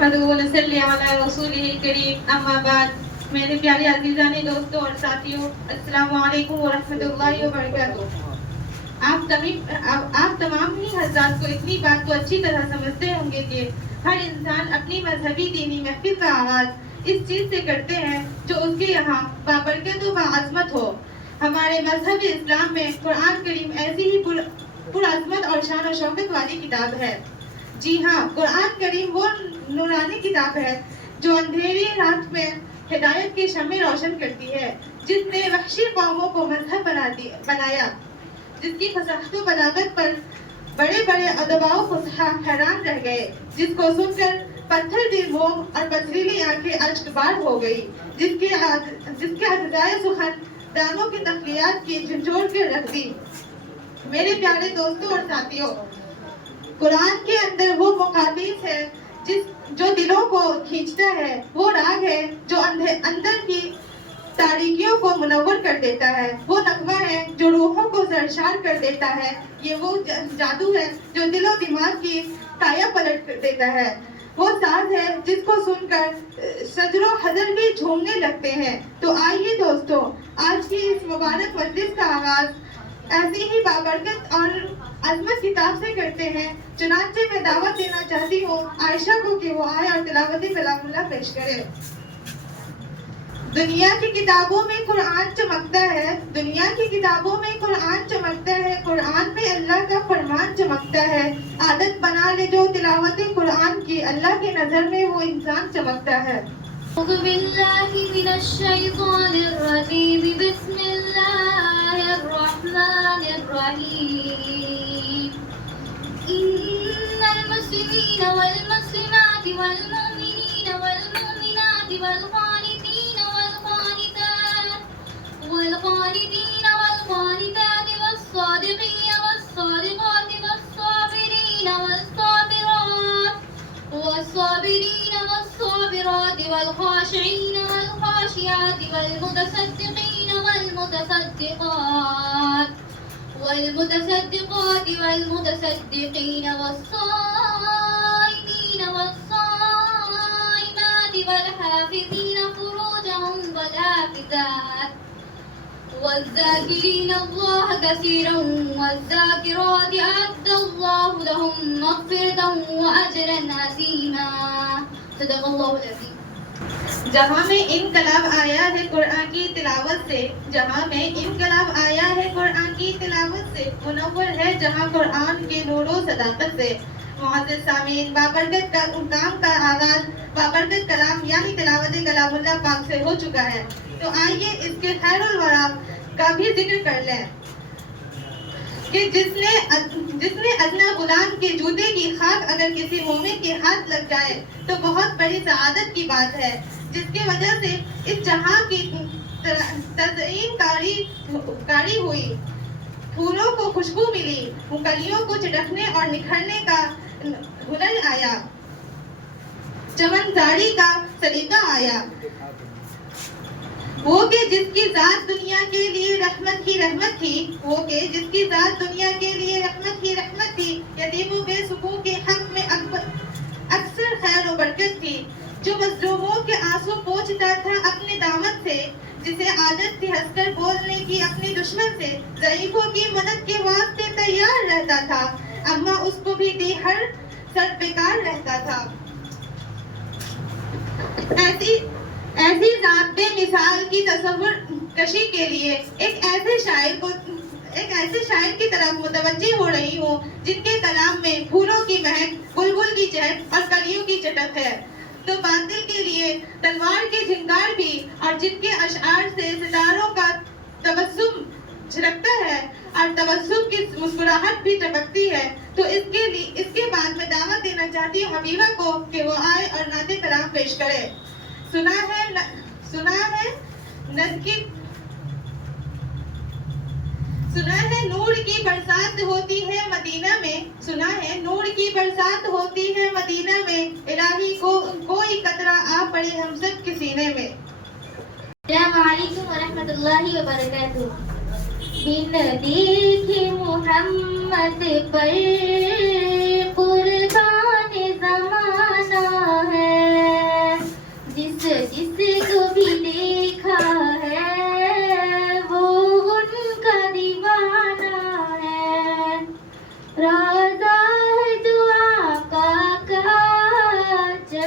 نحمدہ و نصلی علی رسولہ الکریم اما بعد. میرے پیارے عزیزان دوستوں اور ساتھیوں، السلام علیکم ورحمۃ اللہ وبرکاتہ. آپ تمام ہی حضرات کو اتنی بات تو اچھی طرح سمجھتے ہوں گے کہ ہر انسان اپنی مذہبی دینی محفل کا آغاز اس چیز سے کرتے ہیں جو اس کے یہاں بابرکت و باعظمت ہو. ہمارے مذہب اسلام میں قرآن کریم ایسی ہی پرعظمت اور شان و شوکت والی کتاب ہے. جی ہاں، قرآن کریم وہ نورانی کتاب ہے جو اندھیری رات میں ہدایت کی شمع روشن کرتی ہے، جس نے وحشی قوموں کو مذہب بنایا، جس کی فصاحت و بلاغت پر بڑے بڑے ادباء و فصحاء حیران رہ گئے، جس کو سن کر پتھر دل موم اور پتھریلی آنکھیں اشک بار ہو گئی، جس کے اجزائے سخن دانوں کی تخلیقات کی جھنجھوڑ کے رکھ دی. میرے پیارے دوستوں اور ساتھیوں، قرآن کے اندر وہ مقادیس ہے جو دلوں کو کھینچتا ہے، وہ راگ ہے جو اندر کی تاریکیوں کو منور کر دیتا ہے، وہ نغمہ ہے جو روحوں کو سرشار کر دیتا ہے، یہ وہ جادو ہے جو دل و دماغ کی کایا پلٹ کر دیتا ہے، وہ ساز ہے جس کو سن کر شجر و حجر بھی جھومنے لگتے ہیں. تو آئیے دوستوں، آج کی اس مبارک مجلس کا آغاز ایسی ہی بابرکت اور عظمت کتاب سے کرتے ہیں. چنانچہ میں دعوت دینا چاہتی ہوں عائشہ کو کہ وہ آئے اور تلاوت کلام اللہ پیش کرے. دنیا کی کتابوں میں قرآن چمکتا ہے، دنیا کی کتابوں میں قرآن چمکتا ہے، قرآن میں اللہ کا فرمان چمکتا ہے. عادت بنا لے جو تلاوت قرآن کی، اللہ کی نظر میں وہ انسان چمکتا ہے. اعوذ باللہ من الشیطان الرجیم، بسم اللہ الرحمن الرحیم. ان المسلمین والمسلمات والمؤمنین والمؤمنات والقانتین والقانتات والصادقین والصادقات والصابرین والصابرات والخاشعین والخاشعات والمتصدقین والمتصدقین والصائمین والصائمات والحافظین فروجهم والحافظات والذاكرين الله كثيرا والذاكرات أعد الله لهم مغفرة وأجرا عظيما. صدق الله العظيم. جہاں میں انقلاب آیا ہے قرآن کی تلاوت سے، جہاں میں انقلاب آیا ہے قرآن کی تلاوت سے، منور ہے جہاں قرآن کے نور و صداقت سے. معزز سامعین، بابرکت کا کام کا آغاز بابرکت کلام یعنی تلاوت کلام اللہ پاک سے ہو چکا ہے. تو آئیے اس کے خیر الورا کا بھی ذکر کر لیں کہ جس نے ادنا غلام کے جوتے کی خاک اگر کسی مومن کے ہاتھ لگ جائے تو بہت بڑی سعادت کی بات ہے، جس کی وجہ سے اس جہاں کی تزئین کاری ہوئی، پھولوں کو خوشبو ملی، کلیوں کو چٹکنے اور نکھرنے کا ہنر آیا، چمنزاری کا سلیقہ آیا. وہ کہ جس کی ذات دنیا کے لیے رحمت ہی رحمت تھی، وہ کہ جس کی ذات دنیا کے لیے رحمت ہی رحمت تھی، یتیموں بے سکوں کے حق میں اکثر خیر و برکت تھی، جو مظلوموں کے آنسو پوچھتا تھا اپنے دامن سے، جسے عادت تھی ہنس کر بولنے کی اپنے دشمن سے، ضعیفوں کی مدد کے واسطے تیار رہتا تھا، اما اس کو بھی دی ہر سر بیکار رہتا تھا. ایسی ذات بے مثال کی تصور کشی کے لیے ایک ایسے شاعر کی طرف متوجہ ہو رہی ہوں جن کے کلام میں پھولوں کی مہک، بلبل کی چہک اور کلیوں کی چٹک ہے، تو باطل کے لیے تلوار کے جھنکار بھی، اور جن کے اشعار سے ستاروں کا تبسم جھلکتا ہے اور تبسم کی مسکراہٹ بھی چمکتی ہے. تو اس کے بعد میں دعوت دینا چاہتی ہوں حبیبہ کو کہ وہ آئے اور نعت کلام پیش کرے. سنا ہے نور کی برسات ہوتی ہے مدینہ میں، سنا ہے نور کی برسات ہوتی ہے مدینہ میں، الہی کو کوئی قطرہ آ پڑے ہم سب کے سینے میں. السلام علیکم ورحمۃ اللہ وبرکاتہ. بن دیکھے محمد پر قربان زمانہ ہے،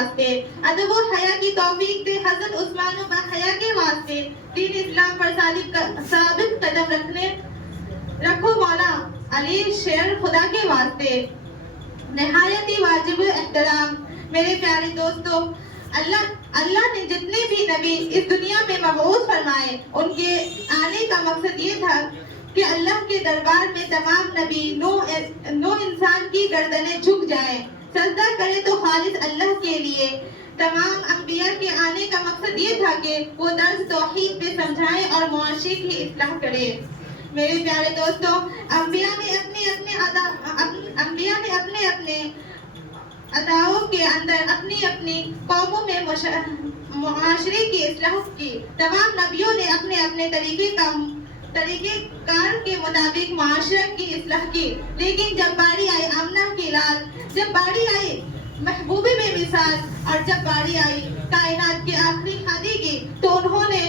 واسطے، ادب و حیا کی توفیق دے حضرت عثمان و حیا کے واسطے، دین اسلام پر ثابت قدم رکھو مولا علی شیر خدا کے واسطے۔ نہایت ہی واجب احترام میرے پیارے دوستو، اللہ نے جتنے بھی نبی اس دنیا میں مبعوث فرمائے، ان کے آنے کا مقصد یہ تھا کہ اللہ کے دربار میں تمام نبی نو انسان کی گردنیں جھک جائیں، سجدہ کرے تو خالص اللہ کے لیے۔ تمام انبیاء کے آنے کا مقصد یہ تھا کہ وہ درس توحید پہ سمجھائیں اور معاشرے کی اصلاح کرے۔ میرے پیارے دوستو، انبیاء نے اپنے اداؤں کے اندر اپنی قوموں میں معاشرے کی اصلاح کی۔ تمام نبیوں نے اپنے طریقے کار کے مطابق معاشرہ کی اصلاح کی، لیکن جب باری آئی آمنہ کی لال، جب باری آئی محبوب بے مثال، اور جب باری آئی کائنات کے آخری ہادی کی، تو انہوں نے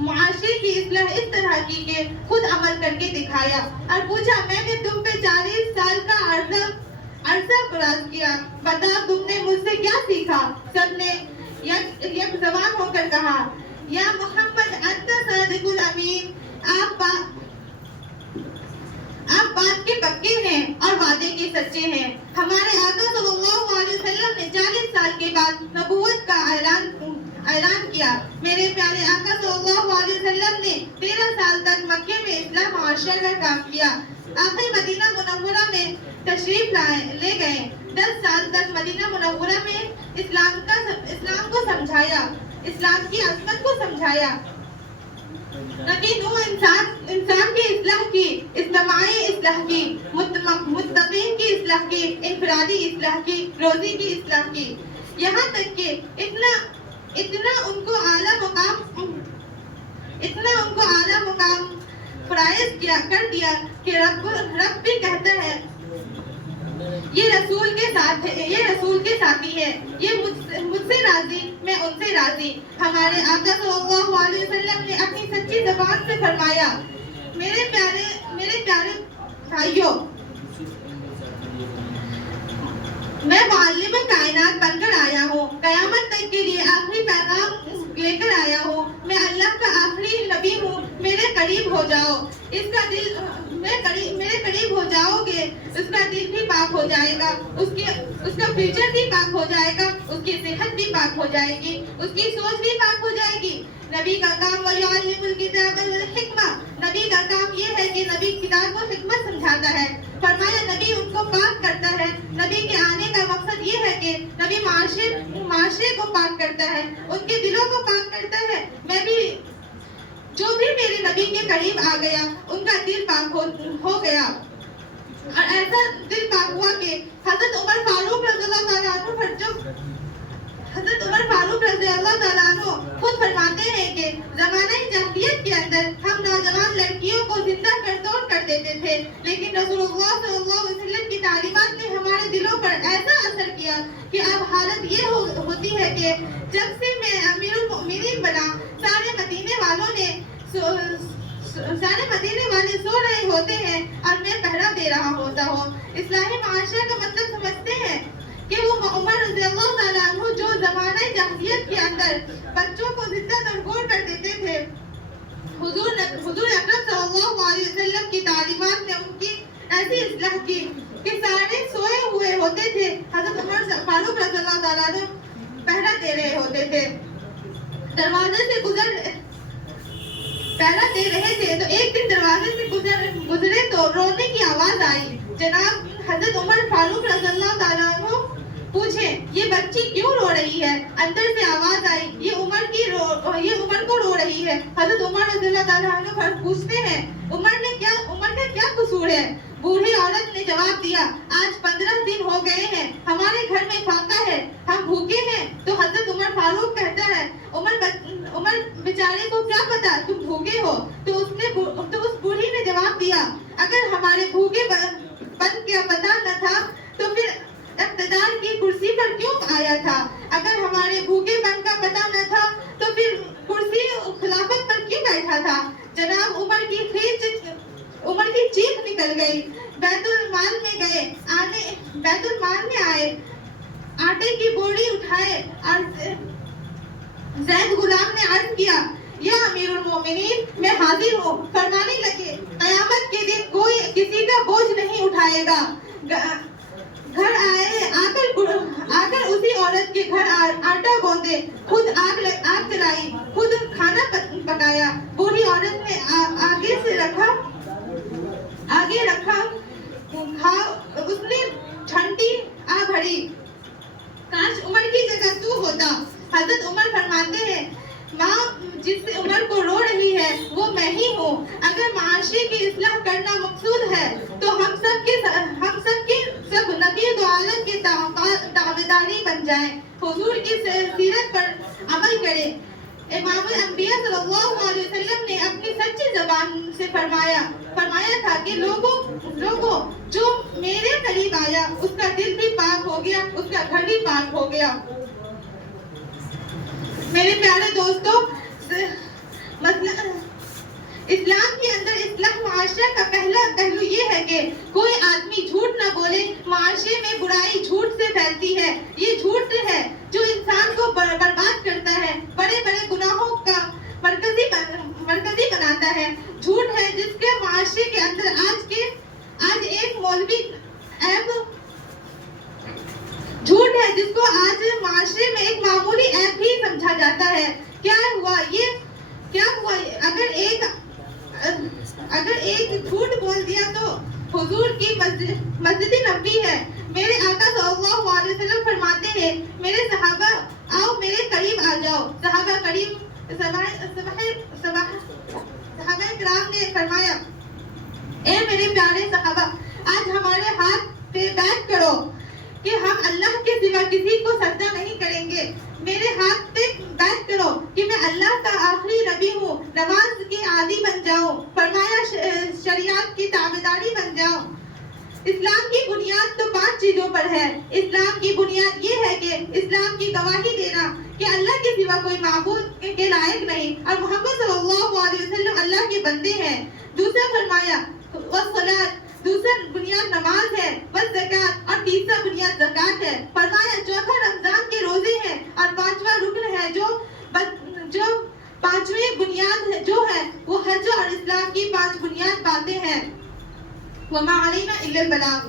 معاشرے کی اصلاح اس طرح کی کہ خود عمل کر کے دکھایا اور پوچھا، میں نے تم پہ 40 سال کا عرصہ فراز کیا، بتاؤ تم نے مجھ سے کیا سیکھا؟ سب نے یک زبان ہو کر کہا، یا محمد انت صادق الامین، آپ بات کے پکے ہیں اور وعدے کے سچے ہیں۔ ہمارے آقا صلی اللہ علیہ وسلم نے 40 سال کے بعد نبوت کا اعلان کیا۔ میرے پیارے آقا صلی اللہ علیہ وسلم نے 13 سال تک مکے میں اصلاح معاشرہ کا کام کیا۔ آخر مدینہ منورہ میں تشریف لے گئے۔ 10 سال تک مدینہ منورہ میں اسلام کو سمجھایا، اسلام کی عظمت کو سمجھایا۔ نبی نو انسان کی اصلاح کی، اجتماعی اصلاح کی، متقین کی اصلاح کی، انفرادی اصلاح کی، روزی کی اصلاح کی، یہاں تک کہ اتنا ان کو اعلیٰ مقام فرائض کر دیا کہ رب بھی کہتا ہے، یہ رسول کے ساتھی ہے، یہ مجھ سے راضی، میں ان سے راضی۔ ہمارے آقا صلی اللہ علیہ وسلم نے اپنی سچی زبان سے فرمایا، میرے پیارے بھائیوں، میں معلم کائنات بن کر آیا ہوں، قیامت تک کے لیے آخری پیغام لے کر آیا ہوں، میں اللہ کا آخری نبی ہوں، میرے قریب ہو جاؤ، میرے قریب ہو جاؤ گے، اس کا دل بھی پاک ہو جائے گا، اس کا فیوچر بھی پاک ہو جائے گا، اس کی صحت بھی پاک ہو جائے گی، اس کی سوچ بھی پاک ہو جائے گی۔ نبی کا کام وَيُعَلِّمُ الْكِتَابَ وَالْحِکْمَةَ، نبی کا کام یہ ہے کہ نبی کتاب و حکمت سمجھاتا ہے۔ فرمایا نبی ان کو پاک کرتا ہے۔ نبی کے آنے کا مقصد یہ ہے کہ نبی معاشرے کو پاک کرتا ہے، ان کے دلوں کو پاک کرتا ہے۔ میں بھی جو بھی میرے نبی کے قریب آ گیا، ان کا دل پاک ہو گیا، اور ایسا دل پاک ہوا کہ حضرت عمر فاروق رضی اللہ تعالیٰ عنہ خود فرماتے ہیں کہ زمانہ جاہلیت کے اندر ہم نوجوان لڑکیوں کو زندہ کر توڑ کر دیتے تھے، لیکن رسول اللہ صلی اللہ علیہ وسلم کی تعلیمات نے ہمارے دلوں پر ایسا اثر کیا کہ اب حالت یہ ہوتی ہے کہ جب سے میں امیر المؤمنین بنا، سارے مدینے والے سو رہے ہوتے ہیں اور میں پہرا دے رہا ہوتا ہوں۔ اصلاحی معاشرہ کا مطلب سمجھتے ہیں کہ وہ عمر رضی اللہ تعالیٰ عنہ جو زمانہ جاہلیت کے اندر بچوں کو زندہ ترگوڑ کر دیتے تھے، حضور اکرم صلی اللہ علیہ وسلم کی تعلیمات نے ان کی ایسی اصلاح کی کہ سارے سوئے ہوئے ہوتے تھے، حضرت عمر فاروق رضی اللہ تعالیٰ عنہ پہرا دے رہے ہوتے تھے، دروازے سے پہرا دے رہے تھے، تو ایک دن دروازے سے گزرے تو رونے کی آواز آئی۔ جناب حضرت عمر فاروق رضی اللہ تعالیٰ عنہ پوچھے، یہ بچی کیوں رو رہی ہے؟ اندر سے آواز آئی، یہ عمر کو رو رہی ہے۔ حضرت عمر رضی اللہ تعالیٰ عنہ پوچھتے ہیں، عمر کا کیا قصور ہے؟ بوڑھی عورت نے جواب دیا، آج 15 دن ہو گئے ہیں، ہمارے گھر میں فاقہ ہے، ہم بھوکے ہیں۔ تو حضرت عمر فاروق کہتا ہے، عمر بیچارے کو کیا پتا تم بھوکے ہو؟ تو اس بوڑھی نے جواب دیا، اگر ہمارے بھوکے پن کا پتا نہ تھا تو پھر اقتدار کی کرسی پر کیوں آیا تھا؟ اگر ہمارے بھوکے پن کا پتا نہ تھا تو پھر کرسی خلافت پر کیوں بیٹھا تھا؟ جناب عمر کی چیخ نکل گئی، بیت المال میں آئے، 8 آٹے کی بوری اٹھائے اور زید غلام نے عرض کیا یا امیر المومنین میں حاضر ہوں. فرمانے لگے قیامت کے دن کوئی کسی کا بوجھ نہیں اٹھائے گا. گھر آئے آ کر اسی عورت کے گھر آٹا گوندے, خود آگ جلائی, خود کھانا پکایا. بوڑھی عورت نے آگے رکھا اس نے ٹھنڈی آ بھری. کاش عمر کی جگہ تو ہوتا. حضرت عمر فرماتے ہیں ماں جس عمر کو رو رہی ہے وہ میں ہی ہوں. اگر معاشرے کی اصلاح کرنا مقصود ہے تو ہم سب نبی دو عالم کے تابعداری بن جائیں, حضور کی سیرت پر عمل کریں. امام الانبیاء صلی اللہ علیہ وسلم نے اپنی سچی زبان سے فرمایا تھا کہ لوگوں جو میرے قریب آیا اس کا دل بھی پاک ہو گیا, اس کا گھر بھی پاک ہو گیا. میرے پیارے دوستو, اسلام کے اندر اصلاح معاشرہ کا پہلا پہلو یہ ہے کہ کوئی آدمی جھوٹ نہ بولے. معاشرے میں برائی جھوٹ سے پھیلتی ہے. یہ جھوٹ ہے جو انسان کو برباد کرتا ہے, بڑے بڑے گناہوں کا مرکزی بناتا ہے. جھوٹ ہے جس کے معاشرے کے اندر آج ایک مولوی جھوٹ ہے جس کو آج معاشرے میں ایک معمولی عیب بھی سمجھا جاتا ہے. کیا ہوا اگر ایک جھوٹ بول دیا تو حضور کی مسجد نبوی ہے. میرے آقا صلی اللہ علیہ وسلم فرماتے ہیں میرے صحابہ آؤ میرے قریب آ جاؤ. صحابہ کرام نے فرمایا اے میرے پیارے صحابہ, آج ہمارے ہاتھ پہ بیعت کرو کہ ہم اللہ کے سوا کسی کو سجدہ نہیں کریں گے. میرے ہاتھ پہ بیعت کرو کہ میں اللہ کا آخری نبی ہوں, نماز کی عادی بن جاؤں. فرمایا شریعت کی تابعداری بن جاؤں. اسلام کی بنیاد تو 5 چیزوں پر ہے. اسلام کی بنیاد یہ ہے کہ اسلام کی گواہی دینا کہ اللہ کے سوا کوئی معبود کے لائق نہیں اور محمد صلی اللہ علیہ وسلم اللہ کے بندے ہیں. دوسرا فرمایا والصلاۃ, دوسرا بنیاد نماز ہے, والزکات, اور تیسرا بنیاد زکات ہے. فرمایا چوتھا رمضان کے روزے ہیں اور 5واں رکن ہے جو 5ویں بنیاد جو ہے وہ حج اور اسلام کی 5 بنیاد باتیں ہیں. وما علینا الا البلاغ.